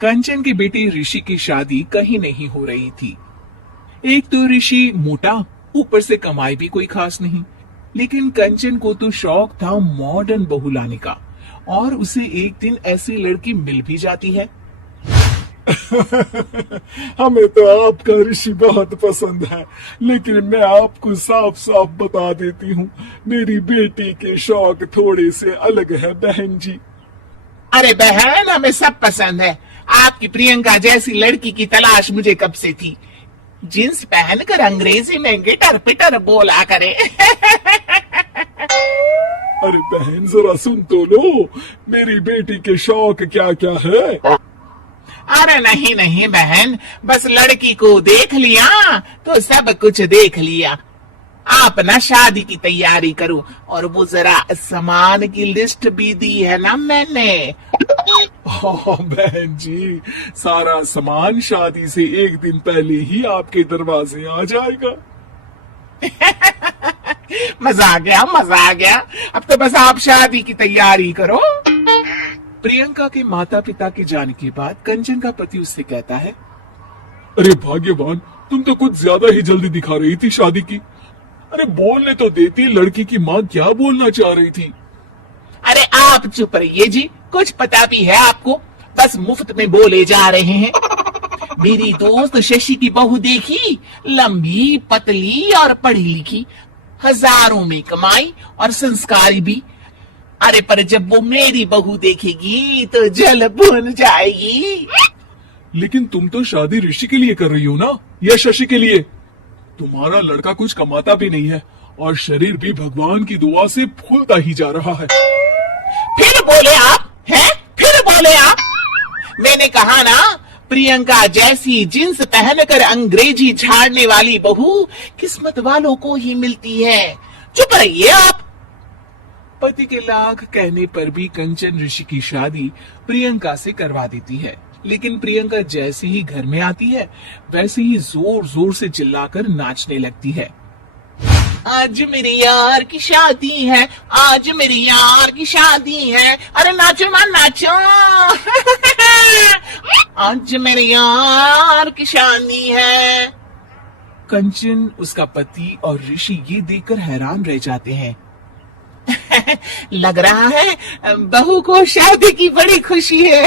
कंचन के बेटे ऋषि की शादी कहीं नहीं हो रही थी। एक तो ऋषि मोटा, ऊपर से कमाई भी कोई खास नहीं। लेकिन कंचन को तो शौक था मॉडर्न बहू लाने का, और उसे एक दिन ऐसी लड़की मिल भी जाती है। हमें तो आपका ऋषि बहुत पसंद है, लेकिन मैं आपको साफ साफ बता देती हूँ, मेरी बेटी के शौक थोड़े से अलग है बहन जी। अरे बहन, हमें सब पसंद है। आपकी प्रियंका जैसी लड़की की तलाश मुझे कब से थी। जींस पहनकर अंग्रेजी में गिटर पिटर बोला करे। अरे बहन जरा सुन तो लो, मेरी बेटी के शौक क्या क्या है। अरे नहीं नहीं बहन, बस लड़की को देख लिया तो सब कुछ देख लिया। आप ना शादी की तैयारी करो, और वो जरा सामान की लिस्ट भी दी है ना मैंने। हाँ बहन जी, सारा सामान शादी से एक दिन पहले ही आपके दरवाजे आ जाएगा। मजा आ गया, मजा आ गया। अब तो बस आप शादी की तैयारी करो। प्रियंका के माता पिता के जाने के बाद कंचन का पति उससे कहता है, अरे भाग्यवान, तुम तो कुछ ज्यादा ही जल्दी दिखा रही थी शादी की। अरे बोलने तो देती, लड़की की माँ क्या बोलना चाह रही थी। अरे आप चुप रहिए जी, कुछ पता भी है आपको, बस मुफ्त में बोले जा रहे हैं। मेरी दोस्त शशि की बहू देखी, लंबी पतली और पढ़ी लिखी, हजारों में कमाई और संस्कारी भी। अरे पर जब वो मेरी बहू देखेगी तो जल भुन जाएगी। लेकिन तुम तो शादी ऋषि के लिए कर रही हो ना, या शशि के लिए? तुम्हारा लड़का कुछ कमाता भी नहीं है, और शरीर भी भगवान की दुआ से फूलता ही जा रहा है। फिर बोले आप हैं? फिर बोले आप? मैंने कहा ना, प्रियंका जैसी जींस पहनकर अंग्रेजी झाड़ने वाली बहू किस्मत वालों को ही मिलती है। चुप रहिए आप। पति के लाख कहने पर भी कंचन ऋषि की शादी प्रियंका से करवा देती है। लेकिन प्रियंका जैसे ही घर में आती है, वैसे ही जोर जोर से चिल्लाकर नाचने लगती है। आज मेरे यार की शादी है, आज मेरे यार की शादी है। अरे नाचो मां नाचो। आज मेरे यार की शादी है। कंचन, उसका पति और ऋषि ये देखकर हैरान रह जाते हैं। लग रहा है बहू को शादी की बड़ी खुशी है।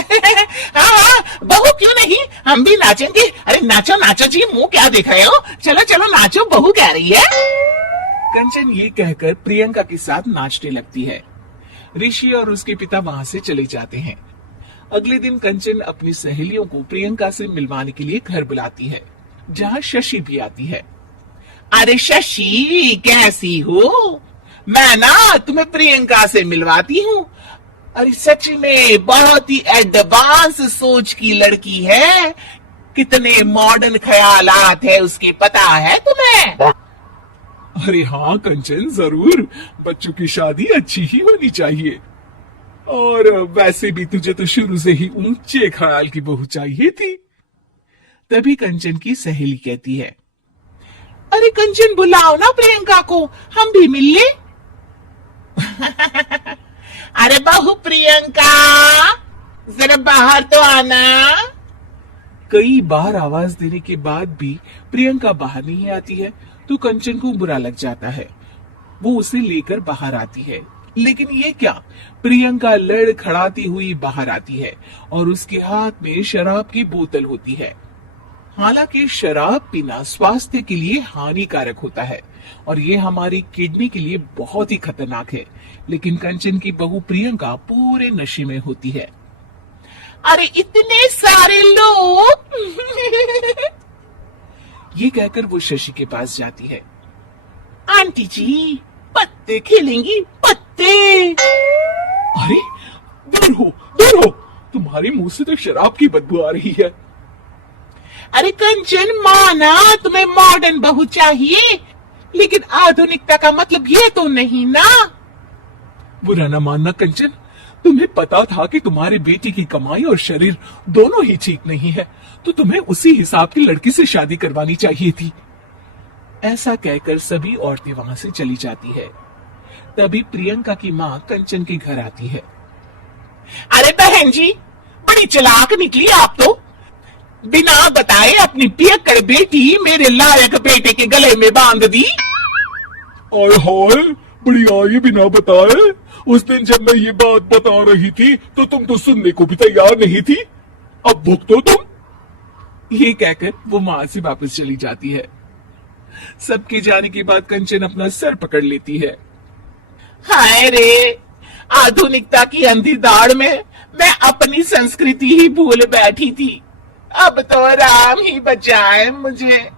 हाँ, बहू क्यों नहीं, हम भी नाचेंगे। अरे नाचो नाचो जी, मुंह क्या देख रहे हो, चलो चलो नाचो, बहू कह रही है। कंचन ये कहकर प्रियंका के साथ नाचने लगती है। ऋषि और उसके पिता वहां से चले जाते हैं। अगले दिन कंचन अपनी सहेलियों को प्रियंका से मिलवाने के लिए घर बुलाती है, जहां शशि भी आती है। अरे शशि, कैसी हो? मैं ना तुम्हें प्रियंका से मिलवाती हूँ। अरे सच में बहुत ही एडवांस सोच की लड़की है। कितने मॉडर्न ख्यालात है उसके, पता है तुम्हें? अरे हाँ कंचन, जरूर। बच्चों की शादी अच्छी ही होनी चाहिए, और वैसे भी तुझे तो शुरू से ही ऊंचे ख्याल की बहू चाहिए थी। तभी कंचन की सहेली कहती है, अरे कंचन, बुलाओ ना प्रियंका को, हम भी मिल ले। अरे बहू प्रियंका, जरा बाहर तो आना। कई बार आवाज देने के बाद भी प्रियंका बाहर नहीं आती है, तो कंचन को बुरा लग जाता है। वो उसे लेकर बाहर आती है, लेकिन ये क्या, प्रियंका लड़खड़ाती हुई बाहर आती है और उसके हाथ में शराब की बोतल होती है। हालांकि शराब पीना स्वास्थ्य के लिए हानिकारक होता है और ये हमारी किडनी के लिए बहुत ही खतरनाक है, लेकिन कंचन की बहू प्रियंका पूरे नशे में होती है। अरे इतने सारे लोग। ये कहकर वो शशि के पास जाती है। आंटी जी, पत्ते खेलेंगी, पत्ते। अरे दूर हो, दूर हो, तुम्हारे मुंह से तो शराब की बदबू आ रही है। अरे कंचन, माना तुम्हें मॉडर्न बहू चाहिए, लेकिन आधुनिकता का मतलब ये तो नहीं ना। बुरा न मानना कंचन, तुम्हें पता था कि तुम्हारी बेटी की कमाई और शरीर दोनों ही ठीक नहीं है, तो तुम्हें उसी हिसाब की लड़की से शादी करवानी चाहिए थी। ऐसा कहकर सभी औरतें वहां से चली जाती है। तभी प्रियंका की माँ कंचन के घर आती है। अरे बहन जी, बड़ी चालाक निकली आप तो। बिना बताए अपनी पियक्कड़ बेटी मेरे लायक बेटे के गले में बांध दी। आय हाय, बढ़िया, ये बिना बताए। उस दिन जब मैं ये बात बता रही थी तो तुम तो सुनने को भी तैयार नहीं थी। अब भुगतो तुम। ये कहकर वो वहां से वापस चली जाती है। सबके जाने के बाद कंचन अपना सर पकड़ लेती है। हाय रे, आधुनिकता की अंधी दाड़ में मैं अपनी संस्कृति ही भूल बैठी थी। अब तो राम ही बचाए मुझे।